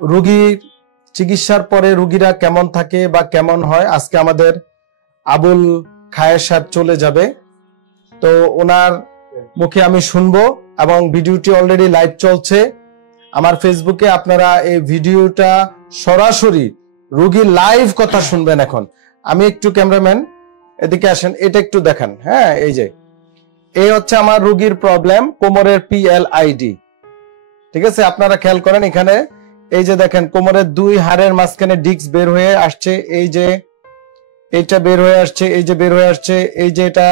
রোগী চিকিৎসার পরে রোগীরা কেমন থাকে বা কেমন হয়, আজকে আমাদের আবুল খায়ের সাহেব চলে যাবে, তো ওনার মুখে আমি শুনবো। এবং ভিডিওটি অলরেডি লাইভ চলছে আমার ফেসবুকে, আপনারা এই ভিডিওটা সরাসরি রোগীর লাইভ কথা শুনবেন। এখন আমি একটু ক্যামেরাম্যান এদিকে আসেন, এটা একটু দেখান। হ্যাঁ, এই হচ্ছে আমার রোগীর প্রবলেম, কোমরের PLID। ঠিক আছে, আপনারা খেয়াল করেন এখানে, এই যে দেখেন কোমরের দুই হাড়ের মাঝখানে ডিস্ক বের হয়ে আসছে, এই যে এইটা বের হয়ে আসছে, এই যে বের হয়ে আসছে, এই যে এটা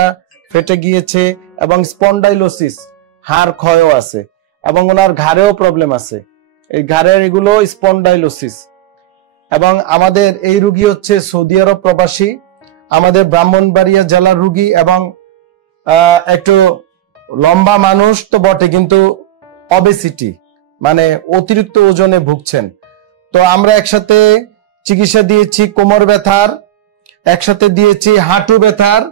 ফেটে গিয়েছে, এবং স্পন্ডাইলোসিস হাড় ক্ষয়ও আছে, এবং ওনার ঘাড়েও প্রবলেম আছে, এই ঘাড়ের এগুলো স্পন্ডাইলোসিস। এবং আমাদের এই রোগী হচ্ছে সৌদি আরব প্রবাসী, আমাদের ব্রাহ্মণবাড়িয়া জেলার রোগী, এবং একটু লম্বা মানুষ তো বটে, কিন্তু অবেসিটি মানে অতিরিক্ত ওজনে ভুগছেন। তো আমরা একসাথে চিকিৎসা দিয়েছি কোমর ব্যথার, একসাথে দিয়েছি হাঁটু ব্যথার,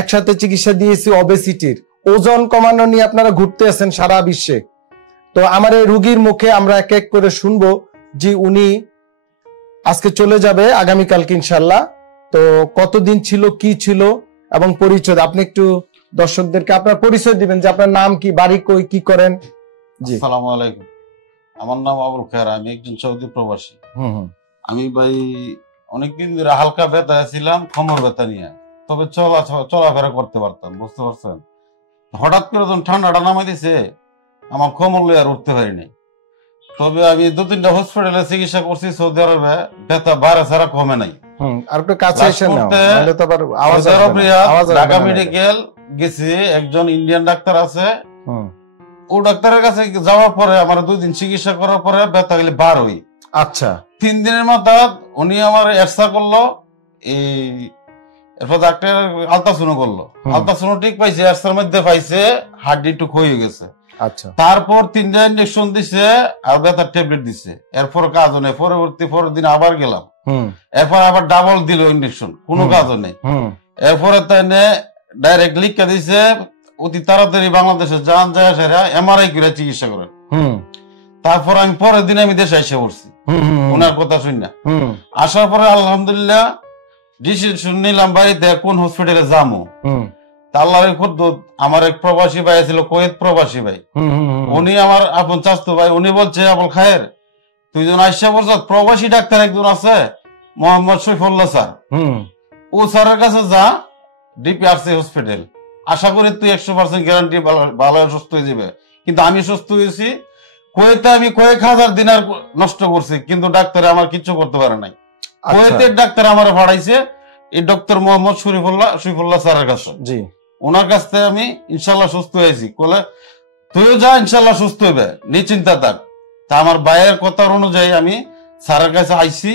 একসাথে চিকিৎসা দিয়েছি অবেসিটির। ওজন কমানো নিয়ে আপনারা ঘুরতে আছেন সারা বিশ্বে। তো আমার এই রোগীর মুখে আমরা এক এক করে শুনবো যে উনি আজকে চলে যাবে আগামীকালকে ইনশাল্লাহ। তো কতদিন ছিল, কি ছিল, এবং পরিচয় আপনি একটু দর্শকদেরকে আপনার পরিচয় দিবেন, যে আপনার নাম কি, বাড়ি কই, কি করেন। জি, আসসালামু আলাইকুম। আমার নাম আবুল খায়ের, আমি একজন সৌদি প্রবাসী। আমি ভাই অনেকদিন ধরে হালকা ব্যথা ছিলাম, কোমর ব্যথা নিয়ে, তবে চলাফেরা করতে পারতাম, বুঝতে পারছেন। হঠাৎ করে যখন ঠান্ডাটা নামাই দিছে, আমার কোমর লয়ে আর উঠতে পারিনি। তবে আমি 2-3টা হসপিটালে চিকিৎসা করছি সৌদি আরবে, ব্যথা বাড়া ছাড়া কমে নাই। ঢাকা মেডিকেল গেছি, একজন ইন্ডিয়ান ডাক্তার আছে, ও ডাক্তারের কাছে যাওয়ার পরে আমার 2 দিন চিকিৎসা করার পরে ব্যথা গেলে বার হই। আচ্ছা, 3 দিনের মাথায় উনি আমার এক্সরা করলো, এরপর ডাক্তার আলট্রাসাউন্ড করলো, আলট্রাসাউন্ড ঠিক পাইছে, এক্সরার মধ্যে পাইছে হাড্ডি একটু ক্ষয়ে গেছে। আচ্ছা, তারপর 3টা ইনজেকশন দিছে আর ব্যথার ট্যাবলেট দিছে, এরপর কাজ নেই। পরের দিন আবার গেলাম, এরপর আবার ডাবল দিল ইনজেকশন, কোনো কাজও নেই। এরপরে তাই ডাইরেক্ট লিখা দিছে অতি তাড়াতাড়ি বাংলাদেশে যান, যায় সেরা MRI করে চিকিৎসা করেন। তারপর আমি পরের দিন আমি দেশে এসে পড়ছি ওনার কথা শুনে। আসার পরে আলহামদুলিল্লাহ ডিসিশন নিলাম বাড়িতে কোন হসপিটালে যাবো। আল্লাহর কুদরত, আমার এক প্রবাসী ভাই ছিল, কুয়েত প্রবাসী ভাই, উনি আমার আপন চাচতো ভাই, উনি বলছে আবুল খায়ের তুই যখন আইসা বলছ, প্রবাসী ডাক্তার একজন আছে মোহাম্মদ শফিউল্লাহ স্যার, ও স্যারের কাছে যা, DPRC হসপিটাল, আশা করি তুই 100% গ্যারান্টি ভালো সুস্থ হয়ে যাবে। কিন্তু আমি সুস্থ হয়েছি কুয়েতে, আমি কয়েক হাজার দিনার নষ্ট করছি, কিন্তু ডাক্তার আমার কিছু করতে পারে নাই। কুয়েতের ডাক্তার আমার পাঠাইছে এই ডক্টর মোহাম্মদ শফিউল্লাহ স্যারের কাছে। জি, ওনার কাছ থেকে আমি ইনশাল্লাহ সুস্থ হয়েছি। বলে তুইও যা, ইনশাল্লাহ সুস্থ হবে, নিশ্চিন্তা থাক। তা আমার ভাইয়ের কথা অনুযায়ী আমি স্যারের কাছে আইছি,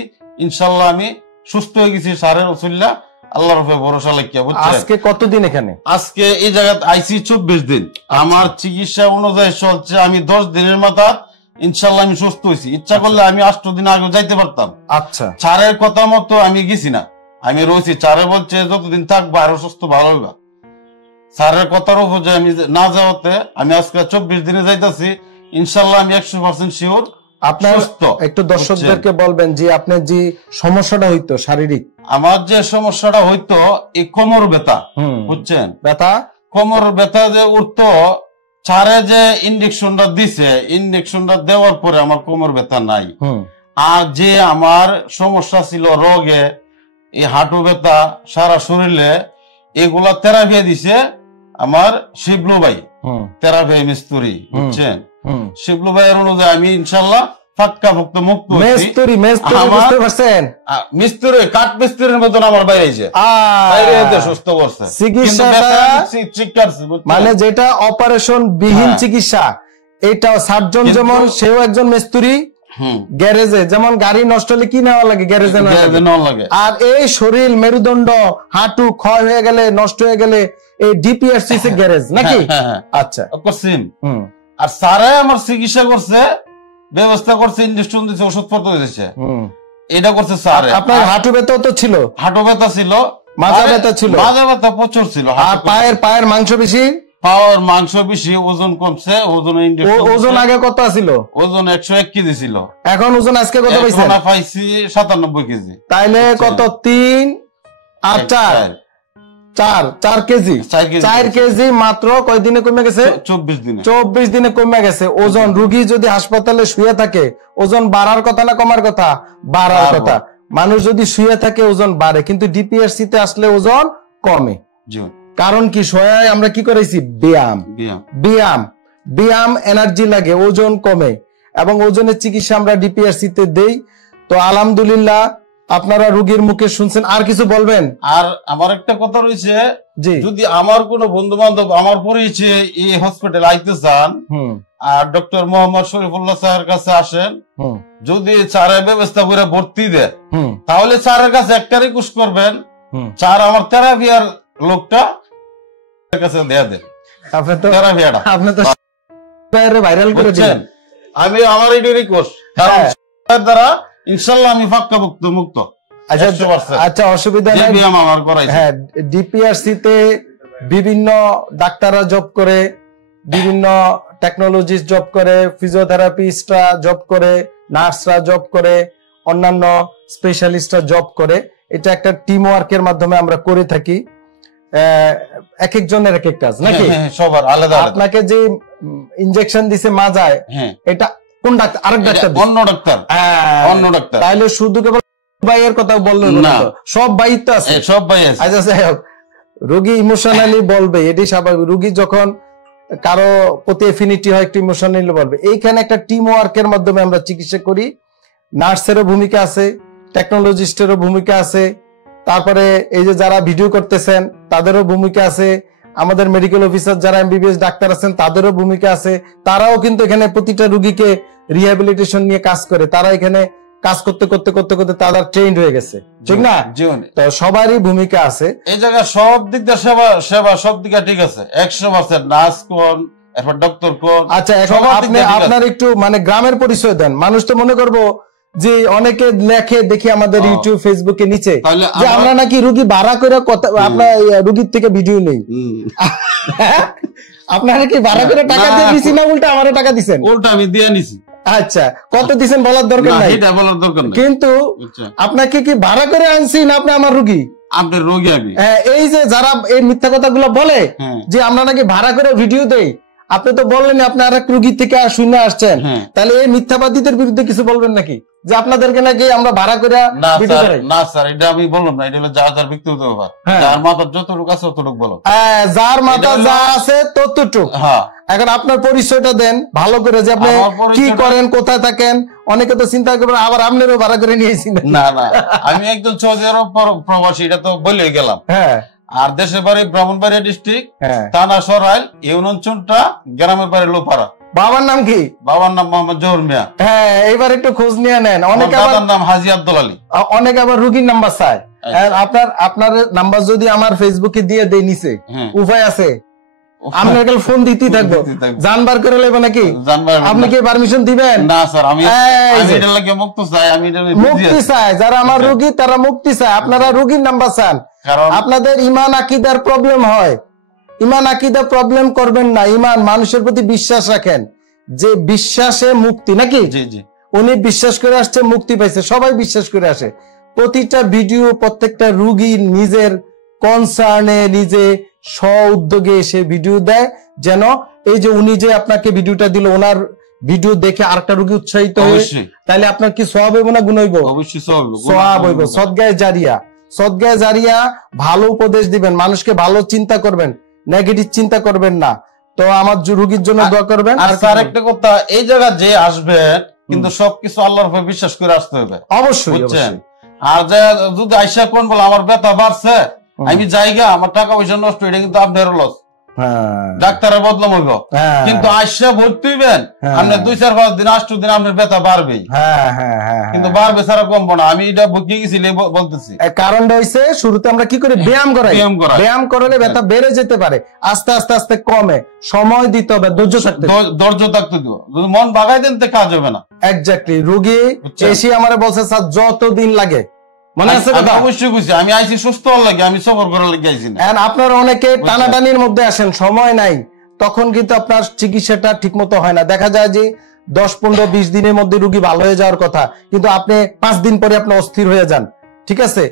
ইনশাল্লাহ আমি সুস্থ হয়ে গেছি স্যারের ওসিলা, আল্লাহর উপরে ভরসা রাখিয়া। আজকে কতদিন এখানে? আজকে এই জায়গায় আইছি 24 দিন। আমার চিকিৎসা অনুযায়ী চলছে, আমি 10 দিনের মাথা ইনশাল্লাহ আমি সুস্থ হয়েছি। ইচ্ছা করলে আমি 8 দিন আগে যাইতে পারতাম। আচ্ছা, স্যারের কথা মতো আমি গেছি না, আমি রয়েছি। স্যারে বলছে যতদিন থাকবো আরো সুস্থ ভালো হবে। স্যারের কথার উপর যে আমি না যাওয়াতে আমি আজকে 24 দিনে যাইতেছি, ইনশাল্লাহ আমি 100% শিওর। আপনার একটু দর্শকদেরকে বলবেন যে আপনার যে সমস্যাটা হইতো শারীরিক, আমার যে সমস্যাটা হইতো এই কোমর ব্যথা, বুঝছেন, ব্যথা, কোমর ব্যথা যে উঠতো, স্যারে যে ইনজেকশনটা দিছে, ইনজেকশনটা দেওয়ার পরে আমার কোমর ব্যথা নাই। আর যে আমার সমস্যা ছিল রোগে, এই হাঁটু ব্যথা, সারা শরীরে, এগুলা থেরাপি দিছে আমার শিবলু ভাই, থেরাপি মিস্ত্রি, বুঝছেন। শিবলু ভাইয়ের অনুযায়ী আমি ইনশাল্লাহ ফাক্কা ভুক্ত মুক্ত মিস্ত্রি, কাঠ মিস্ত্রির মতন আমার বাইরে সুস্থ করছে। মানে যেটা অপারেশন বিহীন চিকিৎসা, এটাও সার্জন যেমন সেও একজন মিস্ত্রি, গ্যারেজে যেমন গাড়ি নষ্ট হলে কি নেওয়া লাগে, গ্যারেজে নেওয়া লাগে। আর এই শরীর মেরুদণ্ড হাঁটু ক্ষয় হয়ে গেলে, নষ্ট হয়ে গেলে এই ডিপিআরসি গ্যারেজ নাকি? আচ্ছা, আর স্যারে আমার চিকিৎসা করছে, ব্যবস্থা করছে, ইনজেকশন দিচ্ছে, ওষুধপত্র দিচ্ছে, এটা করছে স্যারে। আপনার হাঁটু ব্যথা তো ছিল? হাঁটু ব্যথা ছিল, মাজা ব্যথা ছিল, মাজা ব্যথা প্রচুর ছিল। আর পায়ের মাংস বেশি, পাওয়ার মাংস বেশি, ওজন কমছে, ওজন আগে কত ছিল? ওজন 101 কেজি ছিল। এখন ওজন আজকে কত পাইছেন? পাইছি 97 কেজি। তাইলে কত? 3 আর 4 কেজি। 4 কেজি মাত্র কয়দিনে কমে গেছে? 24 দিনে কমে গেছে ওজন। রোগী যদি হাসপাতালে শুয়ে থাকে ওজন বাড়ার কথা না কমার কথা? বাড়ার কথা। মানুষ যদি শুয়ে থাকে ওজন বাড়ে, কিন্তু ডিপিআরসি তে আসলে ওজন কমে। কারণ কি? শোয়ায় আমরা কি করেছি? ব্যায়াম এনার্জি লাগে, ওজন কমে, এবং ওজনের চিকিৎসা আমরা ডিপিআরসি তে দেই। তো আলহামদুলিল্লাহ আপনারা রোগীর মুখে শুনছেন। আর কিছু বলবেন? আর আমার একটা কথা রয়েছে, যদি আমার কোনো বন্ধু বান্ধব আমার পরিচয় এই হসপিটালে আইতে চান আর ডক্টর মোহাম্মদ শরীফুল্লাহ স্যারের কাছে আসেন, যদি স্যারের ব্যবস্থা করে ভর্তি দেয় তাহলে স্যারের কাছে একটা রিকোয়েস্ট করবেন, স্যার আমার থেরাপিয়ার লোকটা কাছে দেয়া দেন। আপনি তো ভাইরাল করে দিলেন। আমি আমার এই রিকোয়েস্ট, কারণ দ্বারা ইনশাআল্লাহ আমি পাক্কা মুক্ত। আচ্ছা, অসুবিধা নেই। হ্যাঁ, ডিপিআরসি তে বিভিন্ন ডাক্তাররা জব করে, বিভিন্ন টেকনোলজিস্ট জব করে, ফিজিওথেরাপিস্টরা জব করে, নার্সরা জব করে, অন্যান্য স্পেশালিস্টরা জব করে। এটা একটা টিম ওয়ার্কের মাধ্যমে আমরা করে থাকি। এক একজনের এক এক কাজ নাকি? সবার আলাদা। আপনাকে যে ইনজেকশন দিছে মাজায়, এটা কোন ডাক্তার? আরেক ডাক্তার, অন্য ডাক্তার। তাইলে শুধু কেবল ভাইয়ের কথা বললেন না, সব ভাই তো আছে, সব ভাই আছে। আচ্ছা, যাই হোক, রোগী ইমোশনালি বলবে, এটি স্বাভাবিক। রোগী যখন কারো প্রতি এফিনিটি হয় একটু ইমোশনালি বলবে। এইখানে একটা টিম ওয়ার্কের মাধ্যমে আমরা চিকিৎসা করি। নার্সেরও ভূমিকা আছে, টেকনোলজিস্টেরও ভূমিকা আছে, তারপরে এই যে যারা ভিডিও করতেছেন তাদেরও ভূমিকা আছে, আমাদের মেডিকেল অফিসার যারা এমবিবিএস ডাক্তার আছেন তাদেরও ভূমিকা আছে। তারাও কিন্তু এখানে প্রতিটা রোগীকে রিহ্যাবিলিটেশন নিয়ে কাজ করে। তারা এখানে কাজ করতে করতে করতে করতে তারা ট্রেন্ড হয়ে গেছে, ঠিক না? তো সবারই ভূমিকা আছে এই জায়গায়। সব দিক দিয়ে সেবা সব দিকে ঠিক আছে, 100%। নার্স কোন, এরপর ডক্টর কোন। আচ্ছা, এখন আপনি আপনার একটু মানে গ্রামের পরিচয় দেন। মানুষ তো মনে করবো যে অনেকে লেখে দেখি আমাদের ইউটিউব ফেসবুকে নিচে যে আমরা নাকি রুগী ভাড়া করে কথা, আপনার রুগীর থেকে ভিডিও নেই। আপনারা কি ভাড়া করে টাকা দিয়ে দিছি না উল্টা আমারও টাকা দিছেন? উল্টা আমি দিয়ে নিছি। আচ্ছা, কত দিছেন বলার দরকার নাই, কিন্তু আপনাকে কি ভাড়া করে আনছি না আপনি আমার রুগী? আপনার রোগী আমি। এই যে যারা এই মিথ্যা কথাগুলো বলে যে আমরা নাকি ভাড়া করে ভিডিও দেই, আপনি তো বললেন আপনি আর এক রুগী থেকে শুনে আসছেন, তাহলে এই মিথ্যাবাদীদের বিরুদ্ধে কিছু বলবেন নাকি যে আপনাদেরকে নাকি আমরা ভাড়া করে? না স্যার, এটা আমি বললাম না, এটা হলো যার যার ব্যক্তিগত ব্যাপার। যার মাথার যতটুকু আছে ততটুকু বলো। যার মাথা যা আছে ততটুকু। এখন আপনার পরিচয়টা দেন ভালো করে, যে আপনি কি করেন, কোথায় থাকেন। অনেকে তো চিন্তা করবেন আবার আপনারও ভাড়া করে নিয়েছি। না না, আমি একজন সৌদি আরব প্রবাসী, এটা তো বলে গেলাম। হ্যাঁ, আর দেশের বাড়ি ব্রাহ্মণবাড়িয়া ডিস্ট্রিক্ট, থানা সরাইল, ইউনিয়ন চুনটা, গ্রামের বাড়ি লোপাড়া। বাবার নাম কি? বাবার নাম মোহাম্মদ জহুর মিয়া। হ্যাঁ, এবার একটু খোঁজ নিয়ে নেন। অনেকে আবার নাম হাজী আব্দুল আলী। অনেকে আবার রুগীর নাম্বার চায়। আপনার নাম্বার যদি আমার ফেসবুকে দিয়ে দেই নিচে, উপায় আছে? আপনার ফোন দিতেই থাকবো, জানবার করে লেবো নাকি? আপনি কি পারমিশন দিবেন? না স্যার, আমি এটা লাগে মুক্তি চাই। আমি মুক্তি চাই, যারা আমার রুগী তারা মুক্তি চায়। আপনারা রুগীর নাম্বার চান। আপনাদের ইমান আকিদার প্রবলেম হয়, ইমান আকিদা প্রবলেম করবেন না। ইমান, মানুষের প্রতি বিশ্বাস রাখেন, যে বিশ্বাসে মুক্তি নাকি? উনি বিশ্বাস করে আসছে, মুক্তি পাইছে। সবাই বিশ্বাস করে আসে। প্রতিটা ভিডিও প্রত্যেকটা রুগী নিজের কনসার্নে, নিজে স্ব উদ্যোগে এসে ভিডিও দেয়, যেন এই যে উনি যে আপনাকে ভিডিওটা দিল, ওনার ভিডিও দেখে আরেকটা রুগী উৎসাহিত হয়ে, তাহলে আপনার কি সওয়াব হইব না গুনাহ হইব? অবশ্যই সওয়াব হইব। সদগায়ে জারিয়া, সদগায়ে জারিয়া। ভালো উপদেশ দিবেন, মানুষকে ভালো চিন্তা করবেন, নেগেটিভ চিন্তা করবেন না। তো আমার রুগীর জন্য দোয়া করবেন। আর স্যার একটা কথা, এই জায়গা যে আসবেন কিন্তু সবকিছু আল্লাহর উপর বিশ্বাস করে আসতে হবে, অবশ্যই। আর যদি আইসা কোন বলে আমার ব্যথা বাড়ছে, আমি জায়গা আমার টাকা পয়সা নষ্ট, এটা কিন্তু আপনার লস। ডাক্তারের বদলাম হইব, কিন্তু আইসা ভর্তি হইবেন। আপনি 2-4-5 দিন 8 দিন আপনার ব্যথা বাড়বেই, কিন্তু বাড়বে ছাড়া কমবো না। আমি এটা বুঝে গেছি বলতেছি। কারণটা হইছে শুরুতে আমরা কি করি? ব্যায়াম করাই। ব্যায়াম করলে ব্যথা বেড়ে যেতে পারে, আস্তে আস্তে আস্তে কমে। সময় দিতে হবে, ধৈর্য থাকতে দিব। যদি মন বাগাই দেন তো কাজ হবে না। এক্স্যাক্টলি। রোগী এসে আমারে বলছে স্যার যতদিন লাগে, মনে আছে কথা? অবশ্যই বুঝছি, আমি আইছি সুস্থ হওয়ার লাগে, আমি সফর করার লাগে আইছি না। আপনারা অনেকে টানাটানির মধ্যে আসেন, সময় নাই। তখন কিন্তু আপনার চিকিৎসাটা ঠিক মতো হয় না। দেখা যায় যে 10, 15, 20 দিনের মধ্যে রোগী ভালো হয়ে যাওয়ার কথা, কিন্তু আপনি 5 দিন পরে আপনি অস্থির হয়ে যান। ঠিক আছে,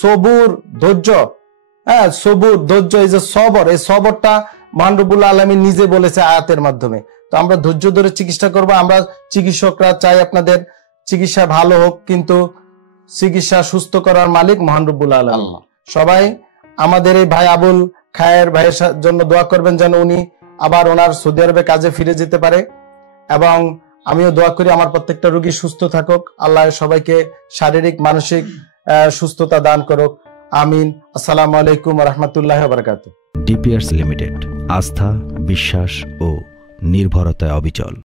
সবুর ধৈর্য, হ্যাঁ সবুর ধৈর্য, এই যে সবর, এই সবরটা মহান রব্বুল আলামিন নিজে বলেছে আয়াতের মাধ্যমে। তো আমরা ধৈর্য ধরে চিকিৎসা করব। আমরা চিকিৎসকরা চাই আপনাদের চিকিৎসা ভালো হোক, কিন্তু চিকিৎসা সুস্থ করার মালিক মহান রব্বুল আলামিন। সবাই আমাদের এই ভাই আবুল খায়ের ভাইয়ের জন্য দোয়া করবেন, যেন উনি আবার ওনার সৌদি আরবে কাজে ফিরে যেতে পারে। এবং আমিও দোয়া করি আমার প্রত্যেকটা রোগী সুস্থ থাকুক, আল্লাহ সবাইকে শারীরিক মানসিক সুস্থতা দান করুক, আমিন। আসসালামু আলাইকুম ওয়া রাহমাতুল্লাহি ওয়া বারাকাতুহু। ডিপিআরস লিমিটেড, আস্থা, বিশ্বাস ও নির্ভরতায় অবিচল।